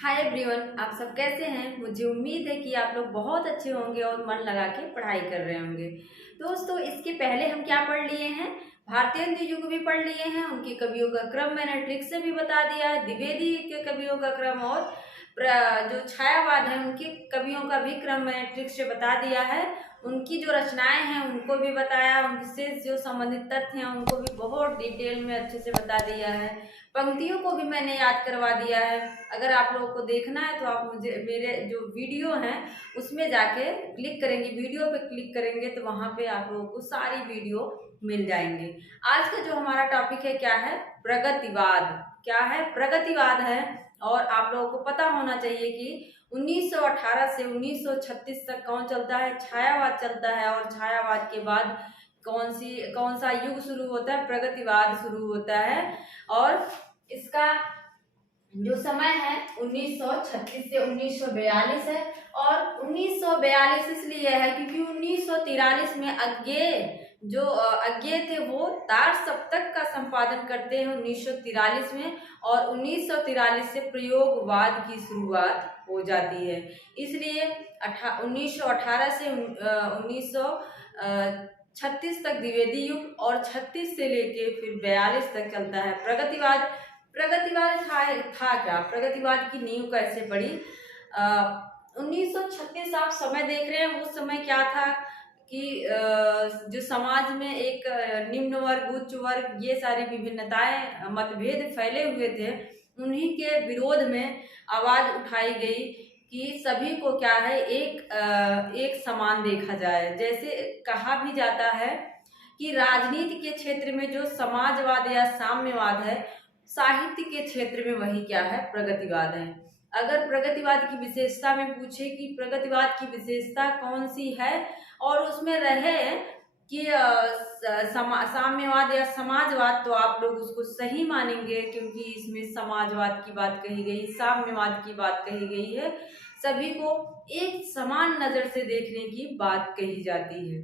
Hi everyone, आप सब कैसे हैं। मुझे उम्मीद है कि आप लोग बहुत अच्छे होंगे और मन लगा के पढ़ाई कर रहे होंगे। दोस्तों, इसके पहले हम क्या पढ़ लिए हैं, भारतीय हिंदी युग भी पढ़ लिए हैं। उनके कवियों का क्रम मैंने ट्रिक से भी बता दिया है, द्विवेदी के कवियों का क्रम और जो छायावाद है उनके कवियों का भी क्रम मैंने ट्रिक से बता दिया है। उनकी जो रचनाएं हैं उनको भी बताया, उनसे जो संबंधित तथ्य हैं उनको भी बहुत डिटेल में अच्छे से बता दिया है। पंक्तियों को भी मैंने याद करवा दिया है। अगर आप लोगों को देखना है तो आप मुझे मेरे जो वीडियो हैं उसमें जाके क्लिक करेंगे, वीडियो पे क्लिक करेंगे तो वहाँ पे आप लोगों को सारी वीडियो मिल जाएंगे। आज का जो हमारा टॉपिक है क्या है, प्रगतिवाद। क्या है, प्रगतिवाद है। और आप लोगों को पता होना चाहिए कि 1918 से 1936 तक कौन चलता है, छायावाद चलता है। और छायावाद के बाद कौन सा युग शुरू होता है, प्रगतिवाद शुरू होता है। और इसका जो समय है 1936 से 1942 है। और 1942 इसलिए है क्योंकि 1943 में अज्ञे थे वो तार सप्तक का संपादन करते हैं 1943 में। और 1943 से प्रयोगवाद की शुरुआत हो जाती है। इसलिए 1918 से 1936 तक द्विवेदी युग और 36 से लेके फिर 42 तक चलता है प्रगतिवाद। प्रगतिवाद था क्या, प्रगतिवाद की नींव कैसे पड़ी। 1936 आप समय देख रहे हैं, उस समय क्या था कि जो समाज में एक निम्न वर्ग उच्च वर्ग ये सारी विभिन्नताएं मतभेद फैले हुए थे, उन्हीं के विरोध में आवाज उठाई गई कि सभी को क्या है एक समान देखा जाए। जैसे कहा भी जाता है कि राजनीति के क्षेत्र में जो समाजवाद या साम्यवाद है, साहित्य के क्षेत्र में वही क्या है, प्रगतिवाद है। अगर प्रगतिवाद की विशेषता में पूछे कि प्रगतिवाद की विशेषता कौन सी है और उसमें रहे कि साम्यवाद या समाजवाद, तो आप लोग उसको सही मानेंगे क्योंकि इसमें समाजवाद की बात कही गई, साम्यवाद की बात कही गई है। सभी को एक समान नजर से देखने की बात कही जाती है।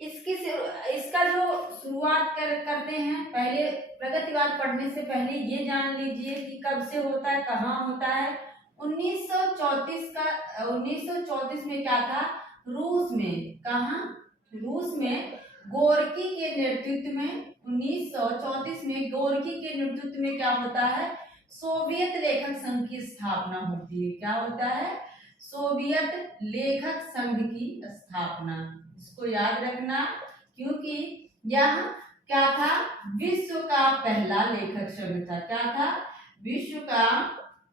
इसका जो शुरुआत करते हैं, पहले प्रगतिवाद पढ़ने से पहले ये जान लीजिए कि कब से होता है, कहाँ होता है। 1934 में क्या था, रूस में। कहाँ, रूस में गोरकी के नेतृत्व में 1934 में गोरकी के नेतृत्व में क्या होता है, सोवियत लेखक संघ की स्थापना होती है। क्या होता है, सोवियत लेखक संघ की स्थापना। इसको याद रखना क्योंकि यह क्या था, विश्व का पहला लेखक संघ था। क्या था, विश्व का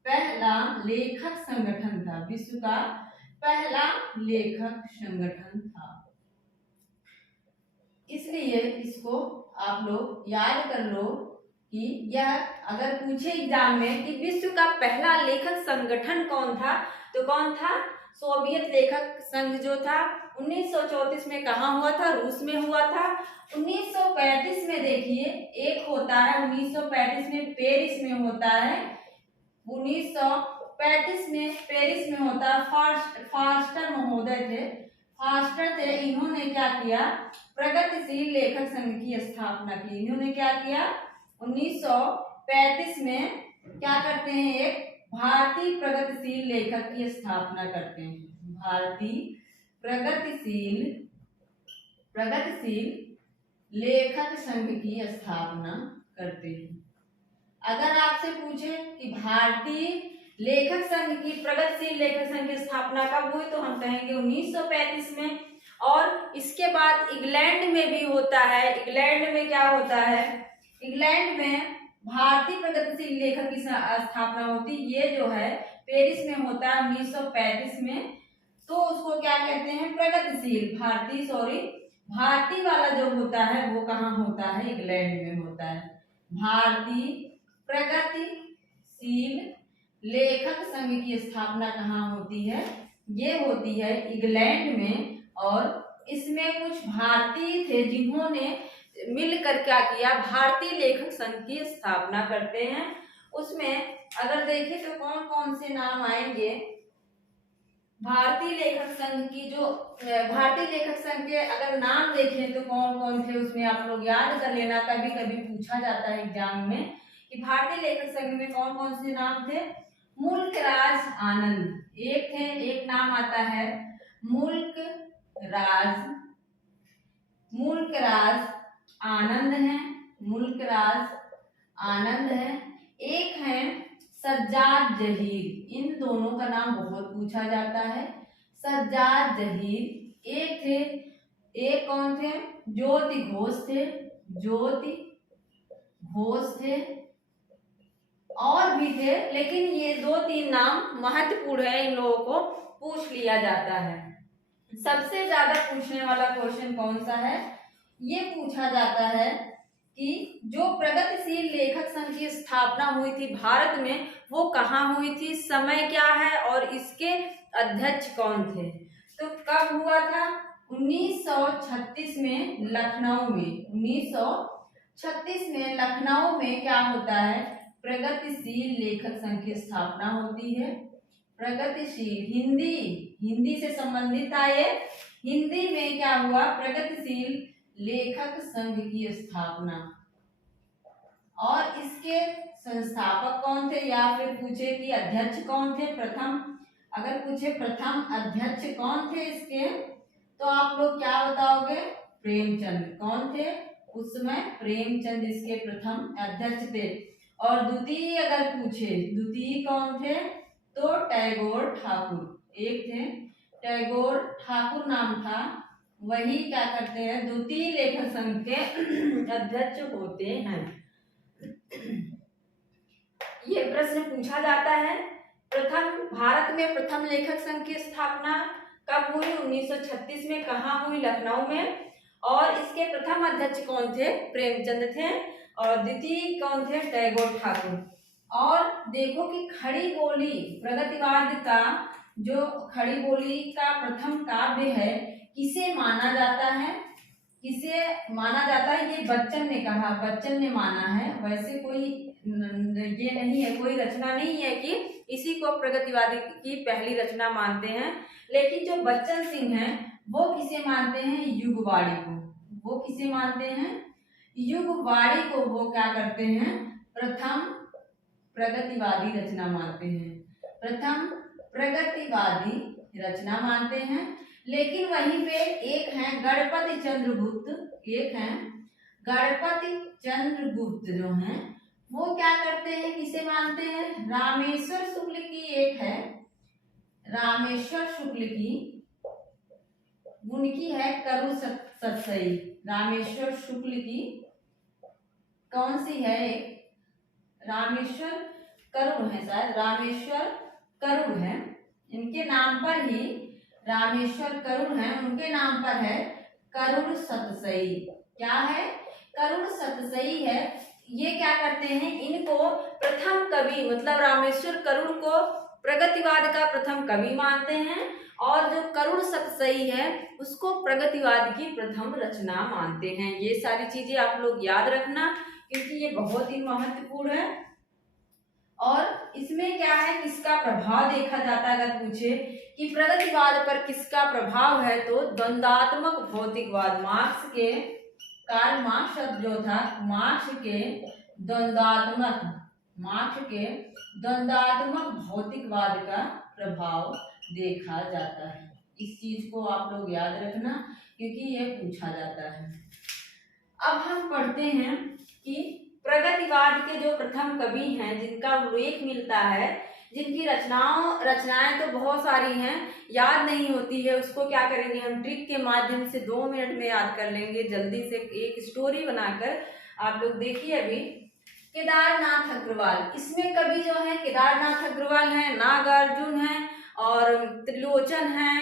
पहला लेखक संगठन था। विश्व का पहला लेखक संगठन था। इसलिए इसको आप लोग याद कर लो कि यह अगर पूछे एग्जाम में कि विश्व का पहला लेखक संगठन कौन था, तो कौन था, सोवियत लेखक संघ जो था। 1934 में कहाँ हुआ था, रूस में हुआ था। 1935 में देखिए एक होता है, 1935 में पेरिस में होता है। 1935 में पेरिस में होता है। फास्टर महोदय थे, फास्टर थे। इन्होंने क्या किया, प्रगतिशील लेखक संघ की स्थापना की। इन्होंने क्या किया, 1935 में क्या करते हैं, एक भारतीय प्रगतिशील लेखक की स्थापना करते हैं। भारतीय प्रगतिशील लेखक संघ की स्थापना करते हैं। अगर आपसे पूछे कि भारतीय लेखक संघ की, प्रगतिशील लेखक संघ की स्थापना कब हुई, तो हम कहेंगे 1935 में। और इसके बाद इंग्लैंड में भी होता है। इंग्लैंड में क्या होता है, इंग्लैंड में भारतीय प्रगतिशील लेखक की स्थापना होती, ये जो है पेरिस में होता है 1935 में। तो उसको क्या कहते हैं, प्रगतिशील। भारतीय वाला जो होता है वो कहाँ होता है, इंग्लैंड में होता है। भारतीय प्रगतिशील लेखक संघ की स्थापना कहाँ होती है, ये होती है इंग्लैंड में। और इसमें कुछ भारतीय थे जिन्होंने मिलकर क्या किया, भारतीय लेखक संघ की स्थापना करते हैं। उसमें अगर देखें तो कौन कौन से नाम आएंगे, भारतीय लेखक संघ की जो भारतीय लेखक संघ के अगर नाम देखें तो कौन कौन थे, उसमें आप लोग याद कर लेना। कभी कभी पूछा जाता है एग्जाम में कि भारतीय लेखक संघ में कौन कौन से नाम थे। मुल्क राज आनंद एक है, एक नाम आता है मुल्क राज, मुल्क राज आनंद है, मुल्क राज आनंद है। एक है सज्जाद जहीर, इन दोनों का नाम बहुत पूछा जाता है, सज्जाद जहीर। एक थे, एक कौन थे? ज्योति घोष थे, ज्योति घोष थे। और भी थे, लेकिन ये 2-3 नाम महत्वपूर्ण है, इन लोगों को पूछ लिया जाता है। सबसे ज्यादा पूछने वाला क्वेश्चन कौन सा है? ये पूछा जाता है कि जो प्रगतिशील लेखक संघ की स्थापना हुई थी भारत में, वो कहाँ हुई थी, समय क्या है और इसके अध्यक्ष कौन थे? तो कब हुआ था? 1936 में लखनऊ में, 1936 में लखनऊ में क्या होता है? प्रगतिशील लेखक संघ की स्थापना होती है। प्रगतिशील, हिंदी, हिंदी से संबंधित था ये। हिंदी में क्या हुआ? प्रगतिशील लेखक संघ की स्थापना। और इसके संस्थापक कौन थे, या फिर पूछे कि अध्यक्ष कौन थे प्रथम? अगर पूछे प्रथम अध्यक्ष कौन थे इसके, तो आप लोग क्या बताओगे? प्रेमचंद। कौन थे उस समय? प्रेमचंद इसके प्रथम अध्यक्ष थे। और द्वितीय अगर पूछे, द्वितीय कौन थे? तो टैगोर ठाकुर एक थे, टैगोर ठाकुर नाम था। वही क्या करते हैं? द्वितीय लेखक संघ के अध्यक्ष होते हैं। ये प्रश्न पूछा जाता है। प्रथम भारत में प्रथम लेखक संघ की स्थापना कब हुई? 1936 में। कहाँ हुई? लखनऊ में। और इसके प्रथम अध्यक्ष कौन थे? प्रेमचंद थे। और द्वितीय कौन थे? टैगोर ठाकुर। और देखो कि खड़ी बोली प्रगतिवाद का, जो खड़ी बोली का प्रथम काव्य है, किसे माना जाता है? किसे माना जाता है? ये बच्चन ने कहा, बच्चन ने माना है। वैसे कोई ये नहीं है, कोई रचना नहीं है कि इसी को प्रगतिवाद की पहली रचना मानते हैं। लेकिन जो बच्चन सिंह हैं वो किसे मानते हैं? युगवाणी को। वो किसे मानते हैं? युगवाणी को वो क्या करते हैं? प्रथम प्रगतिवादी रचना मानते हैं, प्रथम प्रगतिवादी रचना मानते हैं। लेकिन वहीं पे एक है गणपति चंद्रगुप्त, एक है गणपति चंद्रगुप्त जो हैं वो क्या करते हैं? किसे मानते हैं? रामेश्वर शुक्ल की एक है, रामेश्वर शुक्ल की, उनकी है करुण सतसई। रामेश्वर शुक्ल की कौन सी है? रामेश्वर करुण है, शायद रामेश्वर करुण है, इनके नाम पर ही रामेश्वर करुण है, उनके नाम पर है करुण सतसई। क्या है? करुण सतसई है। ये क्या करते हैं? इनको प्रथम कवि, मतलब रामेश्वर करुण को प्रगतिवाद का प्रथम कवि मानते हैं, और जो करुण सतसई है उसको प्रगतिवाद की प्रथम रचना मानते हैं। ये सारी चीजें आप लोग याद रखना, क्योंकि ये बहुत ही महत्वपूर्ण है। और इसमें क्या है? किसका प्रभाव देखा जाता है? अगर पूछे कि प्रगतिवाद पर किसका प्रभाव है, तो द्वंद्वात्मक भौतिकवाद, मार्क्स के, कार्ल मार्क्स जो था, मार्क्स के द्वंद्वात्मक भौतिकवाद का प्रभाव देखा जाता है। इस चीज को आप लोग याद रखना, क्योंकि ये पूछा जाता है। अब हम पढ़ते हैं कि प्रगतिवाद के जो प्रथम कवि हैं, जिनका उल्लेख मिलता है, जिनकी रचनाएं तो बहुत सारी हैं, याद नहीं होती है, उसको क्या करेंगे हम? ट्रिक के माध्यम से 2 मिनट में याद कर लेंगे। जल्दी से एक स्टोरी बनाकर आप लोग देखिए। अभी केदारनाथ अग्रवाल, इसमें कवि जो है केदारनाथ अग्रवाल हैं, नागार्जुन हैं और त्रिलोचन हैं,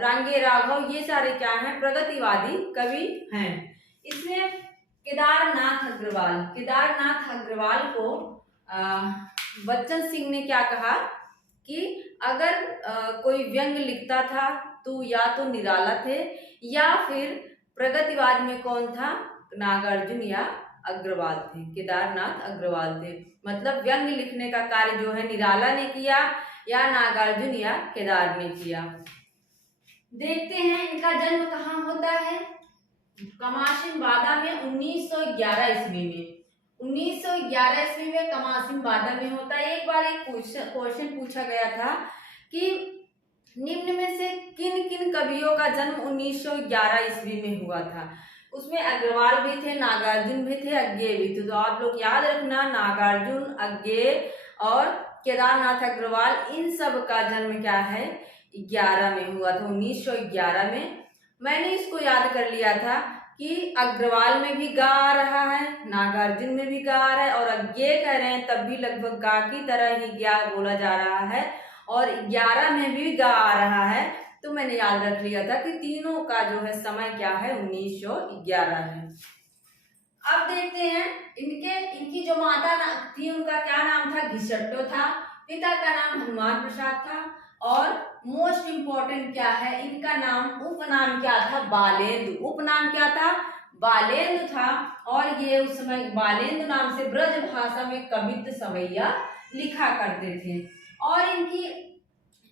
रांगे राघव, ये सारे क्या हैं? प्रगतिवादी कवि हैं। इसमें केदारनाथ अग्रवाल को बच्चन सिंह ने क्या कहा कि अगर कोई व्यंग लिखता था तो या तो निराला थे, या फिर प्रगतिवाद में कौन था? नागार्जुन या अग्रवाल थे, केदारनाथ अग्रवाल थे। मतलब व्यंग लिखने का कार्य जो है निराला ने किया, या नागार्जुन या केदार ने किया। देखते हैं इनका जन्म कहाँ होता है। कमाशिन बादा में 1911 ईस्वी में, 1911 ईस्वी में कमासिन बादल में होता है। एक बार एक क्वेश्चन पूछा गया था कि निम्न में से किन किन कवियों का जन्म 1911 ईस्वी में हुआ था। उसमें अग्रवाल भी थे, नागार्जुन भी थे, अज्ञेय भी थे। तो आप लोग याद रखना, नागार्जुन, अज्ञेय और केदारनाथ अग्रवाल, इन सब का जन्म क्या है, 11 में हुआ था, 1911 में। मैंने इसको याद कर लिया था कि अग्रवाल में भी गा आ रहा है, नागार्जुन में भी गा आ रहा है, और अज्ञेय कह रहे हैं तब भी लगभग गा की तरह ही ज्ञा बोला जा रहा है, और 11 में भी गा आ रहा है। तो मैंने याद रख लिया था कि तीनों का जो है समय क्या है, 1911 है। अब देखते हैं इनकी जो माता थी उनका क्या नाम था, घिसट्टो था। पिता का नाम हनुमान प्रसाद था। और मोस्ट इम्पोर्टेंट क्या है, इनका नाम, उपनाम क्या था, बालेंदु। उपनाम क्या था, बालेंदु था। और ये उस समय बालेंदु नाम से ब्रज भाषा में कवित्त सवैया लिखा करते थे। और इनकी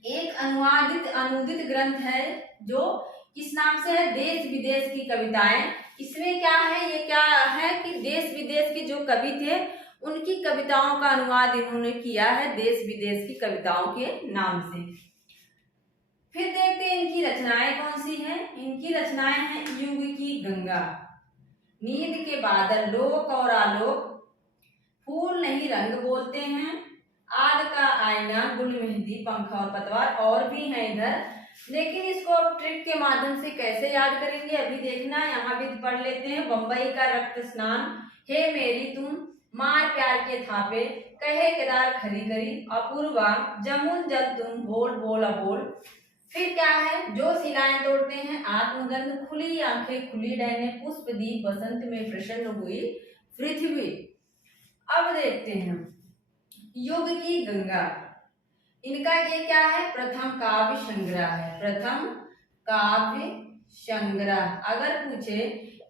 एक अनुदित ग्रंथ है जो किस नाम से है, देश विदेश की कविताएं। इसमें क्या है, ये क्या है कि देश विदेश के जो कवि थे उनकी कविताओं का अनुवाद इन्होंने किया है देश विदेश की कविताओं के नाम से। फिर देखते हैं इनकी रचनाएं कौन सी हैं। इनकी रचनाएं हैं युग की गंगा, नींद के बादल, लोक और आलोक, फूल नहीं रंग बोलते हैं, आग का आईना, गुल मेहंदी, पंखा और पतवार, और भी हैं इधर। लेकिन इसको अब ट्रिक के माध्यम से कैसे याद करेंगे अभी देखना। यहाँ भी पढ़ लेते हैं। बम्बई का रक्त स्नान, हे मेरी तुम, मार प्यार के थापे, कहे केदार खरी खरी, अपूर्वा, जमुन जल तुम, बोल बोल अबोल। फिर क्या है, जो शिलाएं तोड़ते हैं, आत्मगंध, खुली आंखें खुली डैने, पुष्प दीप, बसंत में प्रसन्न हुई पृथ्वी। अब देखते हैं युग की गंगा, इनका ये क्या है, प्रथम काव्य संग्रह है। प्रथम काव्य संग्रह। अगर पूछे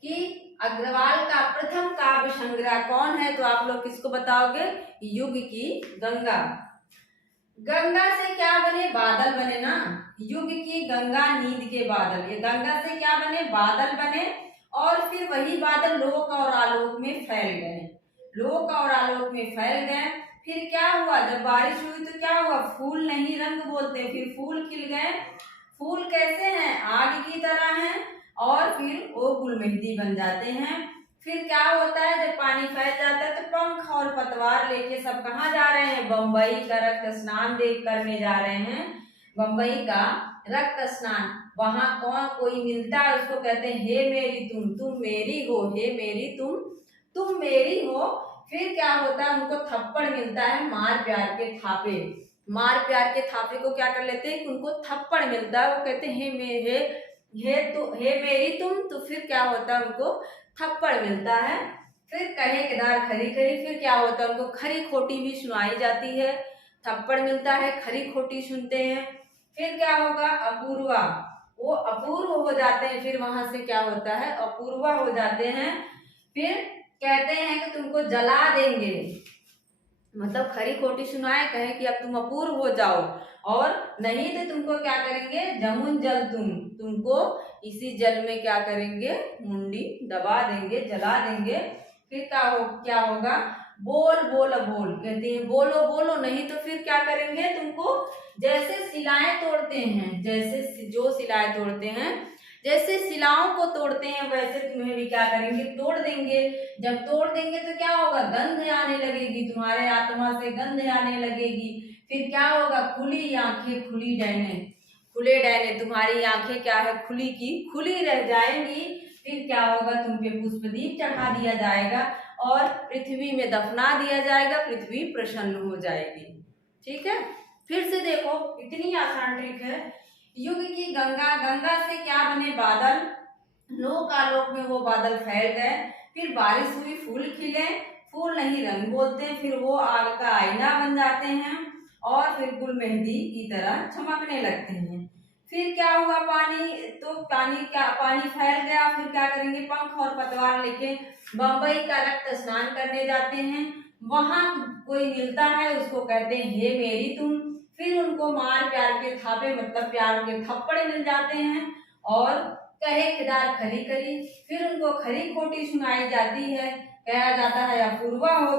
कि अग्रवाल का प्रथम काव्य संग्रह कौन है तो आप लोग किसको बताओगे, युग की गंगा। गंगा से क्या बने, बादल बने ना। युग की गंगा, नींद के बादल, ये गंगा से क्या बने, बादल बने। और फिर वही बादल लोक और आलोक में फैल गए, लोक और आलोक में फैल गए। फिर क्या हुआ, जब बारिश हुई तो क्या हुआ, फूल नहीं रंग बोलते, फिर फूल खिल गए। फूल कैसे हैं, आग की तरह हैं। और फिर वो गुल मेहंदी बन जाते हैं। फिर क्या होता है, जब पानी फैल जाता है तो पंख और पतवार लेके सब कहाँ जा रहे हैं, बम्बई का रक्त स्नान देख करने जा रहे हैं। बम्बई का रक्त स्नान, वहां कौन कोई मिलता है उसको कहते हैं हे मेरी तुम मेरी हो, हे मेरी तुम मेरी हो। फिर क्या होता है, उनको थप्पड़ मिलता है, मार प्यार के थापे। मार प्यार के थापे को क्या कर लेते हैं, उनको थप्पड़ मिलता है, वो कहते हैं हे मेरी तुम। तो फिर क्या होता है, उनको थप्पड़ मिलता है। फिर कहे केदार खरी खरी, फिर क्या होता है, उनको खरी खोटी भी सुनाई जाती है। थप्पड़ मिलता है, खरी खोटी सुनते हैं। फिर क्या होगा, अपूर्वा, वो अपूर्व हो जाते हैं। फिर वहां से क्या होता है, अपूर्वा हो जाते हैं। फिर कहते हैं कि तुमको जला देंगे, मतलब खरी खोटी सुनाए, कहे कि अब तुम अपूर्व हो जाओ, और नहीं तो तुमको क्या करेंगे, जमुन जल तुमको इसी जल में क्या करेंगे, मुंडी दबा देंगे, जला देंगे। फिर क्या होगा, बोल बोल बोल, कहते हैं बोलो बोलो, नहीं तो फिर क्या करेंगे, तुमको जैसे शिलाएं तोड़ते हैं, जैसे जो शिलाएं तोड़ते हैं, जैसे शिलाओं को तोड़ते हैं वैसे तुम्हें भी क्या करेंगे, तोड़ देंगे। जब तोड़ देंगे तो क्या होगा, गंध आने लगेगी, तुम्हारे आत्मा से गंध आने लगेगी। फिर क्या होगा, खुली आंखें खुली डैने, खुले डैने, तुम्हारी आंखें क्या है, खुली की खुली रह जाएंगी। फिर क्या होगा, तुम पे पुष्पदीप चढ़ा दिया जाएगा और पृथ्वी में दफना दिया जाएगा, पृथ्वी प्रसन्न हो जाएगी। ठीक है, फिर से देखो, इतनी आसान ट्रिक है। युग की गंगा, गंगा से क्या बने, बादल, लोक आलोक में वो बादल फैल गए। फिर बारिश हुई, फूल खिले, फूल नहीं रंग बोलते, फिर वो आग का आईना बन जाते हैं और फिर गुल मेहंदी की तरह चमकने लगते हैं। फिर क्या हुआ, पानी फैल गया। फिर क्या करेंगे, पंख और पतवार लेके बम्बई का रक्त स्नान करने जाते हैं। वहां कोई मिलता है, उसको कहते हैं हे मेरी तुम। फिर उनको मार प्यार के थापे, मतलब प्यार के थप्पड़ मिल जाते हैं, और कहे केदार खरी खरी, फिर उनको खरी खोटी सुनाई जाती है। कहा जाता है अपूर्वा हो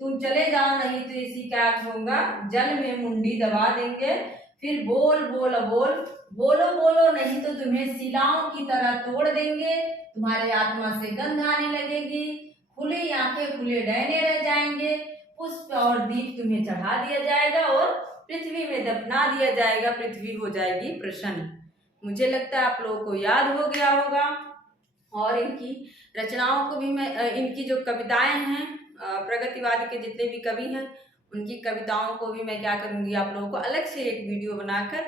तुम चले जाओ नहीं तो इसी क्या होगा, जल में मुंडी दबा देंगे। फिर बोल बोल बोल, बोलो बोलो नहीं तो तुम्हें शिलाओं की तरह तोड़ देंगे। तुम्हारे आत्मा से गंध आने लगेगी, खुली आंखें खुले डैने रह जाएंगे। पुष्प और दीप तुम्हें चढ़ा दिया जाएगा और पृथ्वी में दफना दिया जाएगा। पृथ्वी हो जाएगी प्रसन्न। मुझे लगता है आप लोगों को याद हो गया होगा। और इनकी रचनाओं को भी मैं, इनकी जो कविताएं हैं, प्रगतिवाद के जितने भी कवि हैं उनकी कविताओं को भी मैं क्या करूँगी, आप लोगों को अलग से एक वीडियो बनाकर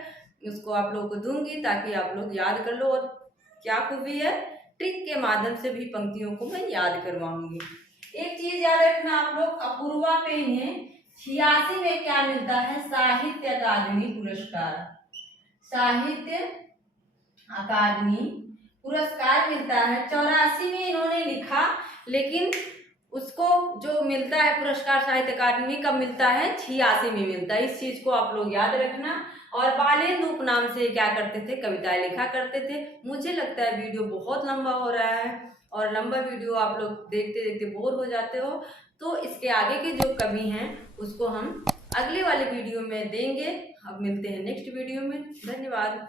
उसको आप लोगों को दूंगी ताकि आप लोग याद कर लो। और क्या खूबी है, ट्रिक के माध्यम से भी पंक्तियों को मैं याद करवाऊंगी। एक चीज याद रखना आप लोग, अपूर्वा पे इन्हें 86 में क्या मिलता है, साहित्य अकादमी पुरस्कार। साहित्य अकादमी पुरस्कार मिलता है। 84 में इन्होंने लिखा, लेकिन उसको जो मिलता है पुरस्कार साहित्य अकादमी कब मिलता है, 86 में मिलता है। इस चीज को आप लोग याद रखना। और बालेंदु उपनाम से क्या करते थे, कविताएं लिखा करते थे। मुझे लगता है वीडियो बहुत लंबा हो रहा है और लंबा वीडियो आप लोग देखते देखते बोर हो जाते हो, तो इसके आगे के जो कवि हैं उसको हम अगले वाले वीडियो में देंगे। अब मिलते हैं नेक्स्ट वीडियो में। धन्यवाद।